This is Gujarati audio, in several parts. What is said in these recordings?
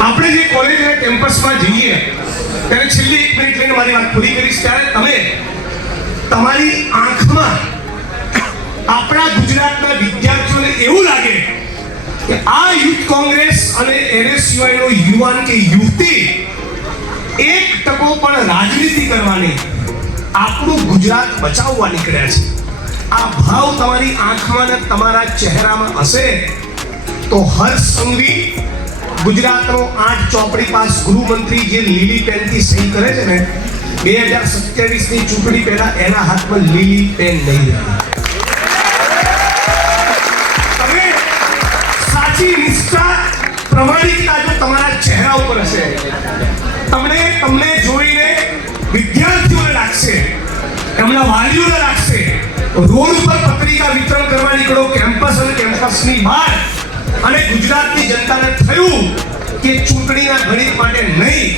આપણે જે કોલેજના કેમ્પસમાં જઈએ ત્યારે છેલ્લી 1 મિનિટ લઈને મારી વાત પૂરી કરીશ ત્યારે તમે તમારી આંખમાં આપણા ગુજરાતના વિદ્યાર્થીઓને એવું લાગે કે આ યુથ કોંગ્રેસ અને NSUI નો યુવાન કે યુવતી 1% પણ રાજનીતિ કરવાની આપણું ગુજરાત બચાવવા નીકળ્યા છે આ ભાવ તમારી આંખમાં ને તમારા ચહેરામાં હશે તો હર્ષ સંઘવી ગુજરાતનો 8 ચોપડી પાસ ગૃહમંત્રી જે લીલી પેનથી સહી કરે છે ને 2027 ની ચૂંટણી પહેલા એના હાથમાં લીલી પેન નહીં રહે તમે સાચી નિષ્ઠા પ્રમાણિકતા જો તમારા ચહેરા ઉપર હશે તમને જોઈને વિદ્યાર્થીઓને લાગશે એમના વાલીઓને લાગશે રોડ ઉપર પત્રિકા વિતરણ કરવા નીકળો કેમ્પસ અને કેમ્પસની બહાર અને ગુજરાતની જનતાને થયું કે ચૂંટણીના ગણિત માટે નહીં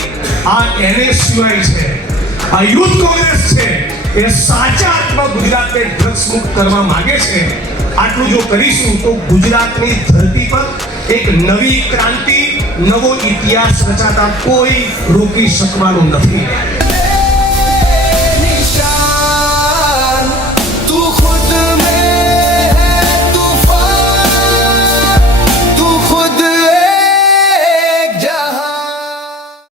આ NSUI છે આ યુથ કોંગ્રેસ છે એ સાચા અર્થમાં ગુજરાતને ડ્રગ્સ મુક્ત કરવા માંગે છે આટલું જો કરીશું તો ગુજરાતની ધરતી પર એક નવી ક્રાંતિ નવો ઇતિહાસ રચાતા કોઈ રોકી શકવાનું નથી